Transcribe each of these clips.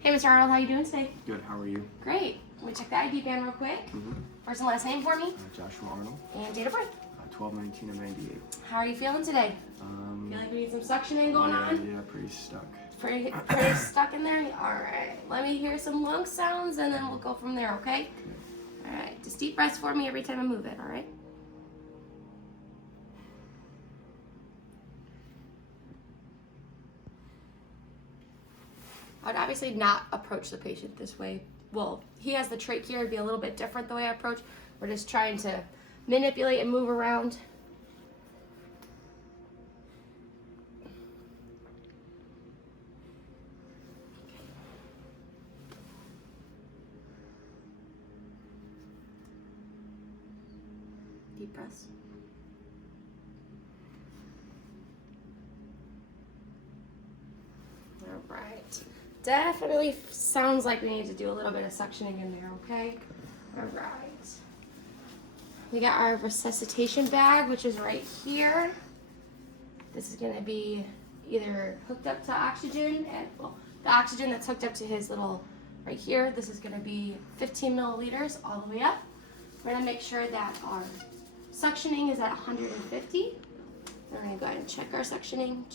Hey, Mr. Arnold, how you doing today? Good, how are you? Great. Let me check the ID band real quick. First and last name for me. Joshua Arnold. And date of birth. 12/19 of 98. How are you feeling today? Feel like we need some suctioning going on? Yeah, pretty stuck. Pretty stuck in there? Alright. Let me hear some lung sounds and then we'll go from there, okay? Alright. Just deep breaths for me every time I move it, alright? I would obviously not approach the patient this way. Well, he has the trach care. It'd be a little bit different the way I approach. We're just trying to manipulate and move around. Deep breaths. All right. Definitely sounds like we need to do a little bit of suctioning in there, okay? All right. We got our resuscitation bag, which is right here. This is gonna be either hooked up to oxygen, and well, the oxygen that's hooked up to his little, right here, this is gonna be 15 milliliters all the way up. We're gonna make sure that our suctioning is at 150. We're gonna go ahead and check our suctioning.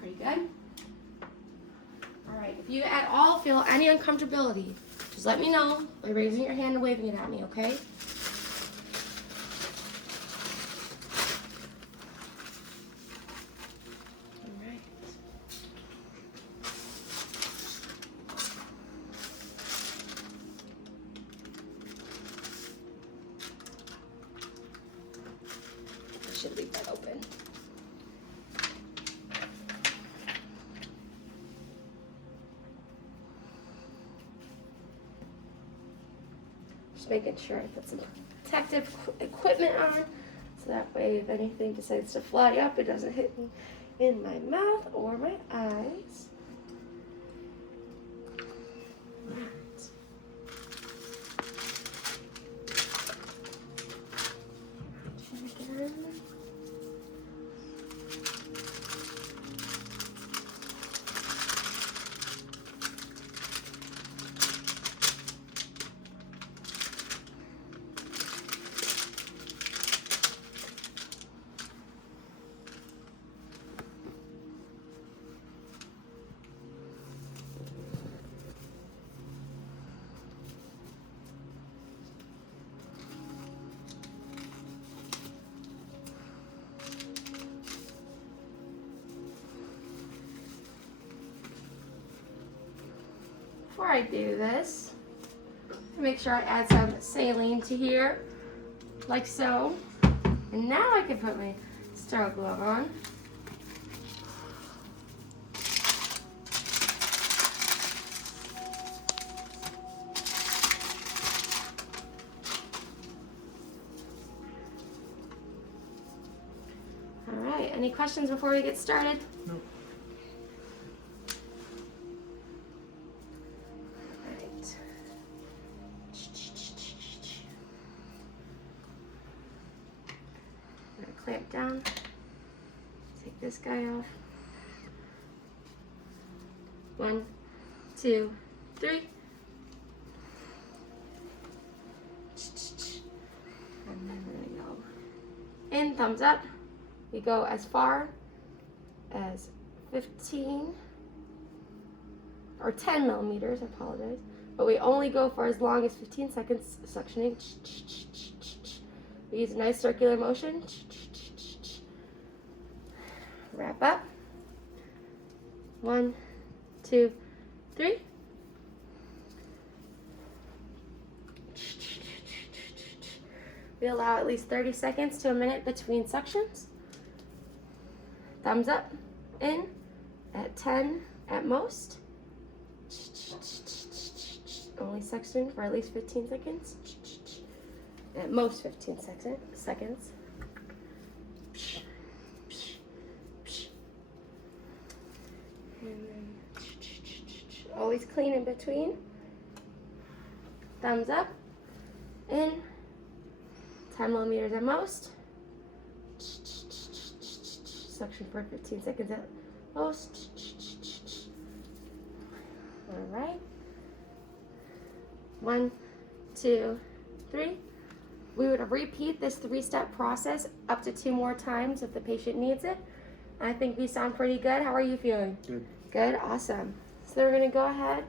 Pretty good. All right, if you at all feel any uncomfortability, just let me know by raising your hand and waving it at me, okay? All right. I should leave that open. Just making sure I put some protective equipment on, so that way if anything decides to fly up, it doesn't hit me in my mouth or my eyes. Right. Again. Before I do this, make sure I add some saline to here, like so. And now I can put my sterile glove on. All right, any questions before we get started? No. Clamp down, take this guy off. 1, 2, 3. And then we're gonna go in, thumbs up. We go as far as 15 or 10 millimeters, I apologize. But we only go for as long as 15 seconds suctioning. We use a nice circular motion. Wrap up. 1, 2, 3. We allow at least 30 seconds to a minute between suctions. Thumbs up, in, at 10 at most. Only suction for at least 15 seconds. At most 15 seconds. And then always clean in between. Thumbs up, in, 10 millimeters at most. Suction for 15 seconds at most. All right. 1, 2, 3. We would repeat this 3-step process up to 2 more times if the patient needs it. I think we sound pretty good. How are you feeling? Good. Good, awesome. So then we're gonna go ahead,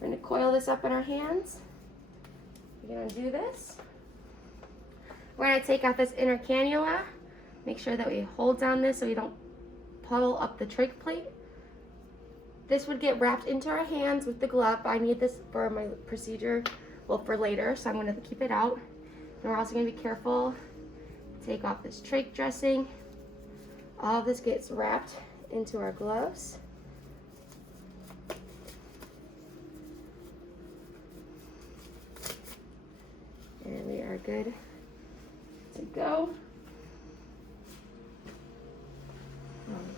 we're gonna coil this up in our hands. We're gonna do this. We're gonna take out this inner cannula. Make sure that we hold down this so we don't puddle up the trach plate. This would get wrapped into our hands with the glove. I need this for my procedure, well, for later, so I'm gonna keep it out. And we're also gonna be careful, take off this trach dressing. All of this gets wrapped into our gloves. And we are good to go.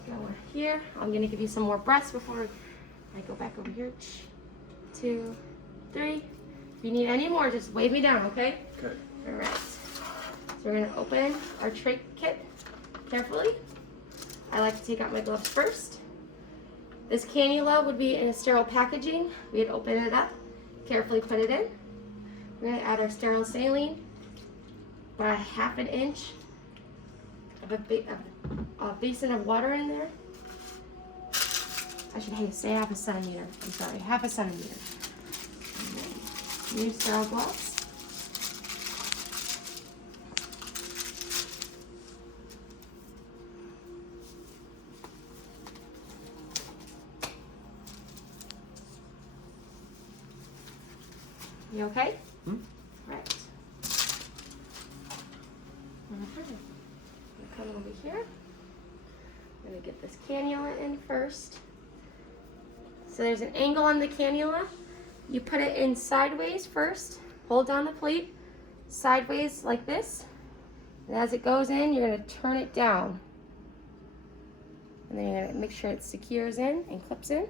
Go here. I'm gonna give you some more breaths before I go back over here. 2, 3. If you need any more, just wave me down, okay? Okay. All right. So we're gonna open our trach kit carefully. I like to take out my gloves first. This cannula would be in a sterile packaging. We'd open it up, carefully put it in. We're gonna add our sterile saline, about 1/2 inch of a basin of water in there. I should say 1/2 centimeter. I'm sorry, 1/2 centimeter. New sterile gloves. You okay? Right. Come over here. I'm gonna get this cannula in first. So there's an angle on the cannula. You put it in sideways first. Hold down the plate sideways like this. And as it goes in, you're gonna turn it down. And then you're gonna make sure it secures in and clips in.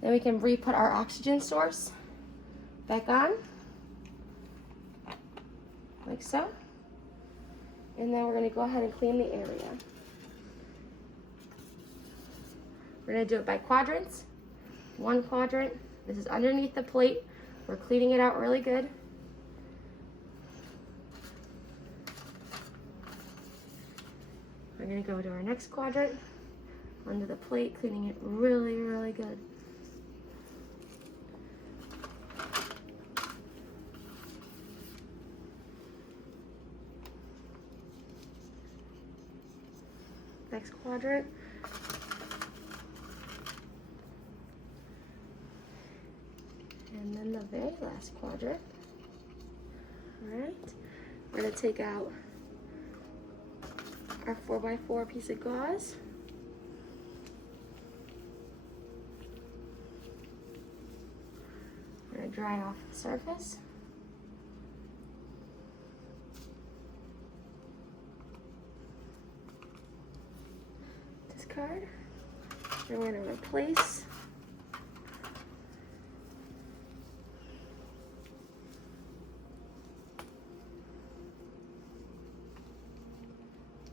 Then we can re-put our oxygen source back on, like so. And then we're gonna go ahead and clean the area. We're gonna do it by quadrants. 1 quadrant, this is underneath the plate. We're cleaning it out really good. We're gonna go to our next quadrant, under the plate, cleaning it really, really good. Next quadrant. And then the very last quadrant. All right. We're gonna take out our 4x4 piece of gauze. We're gonna dry off the surface. Discard. And we're gonna replace.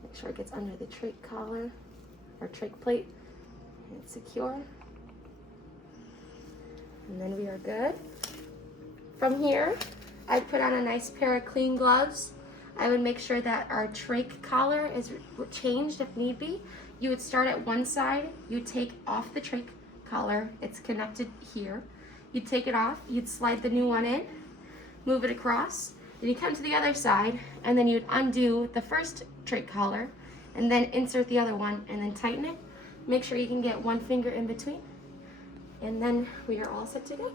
Make sure it gets under the trach collar or trach plate and it's secure. And then we are good. From here, I'd put on a nice pair of clean gloves. I would make sure that our trach collar is changed if need be. You would start at one side, you'd take off the trach collar, it's connected here. You'd take it off, you'd slide the new one in, move it across, then you come to the other side, and then you'd undo the first trach collar, and then insert the other one, and then tighten it. Make sure you can get one finger in between, and then we are all set to go.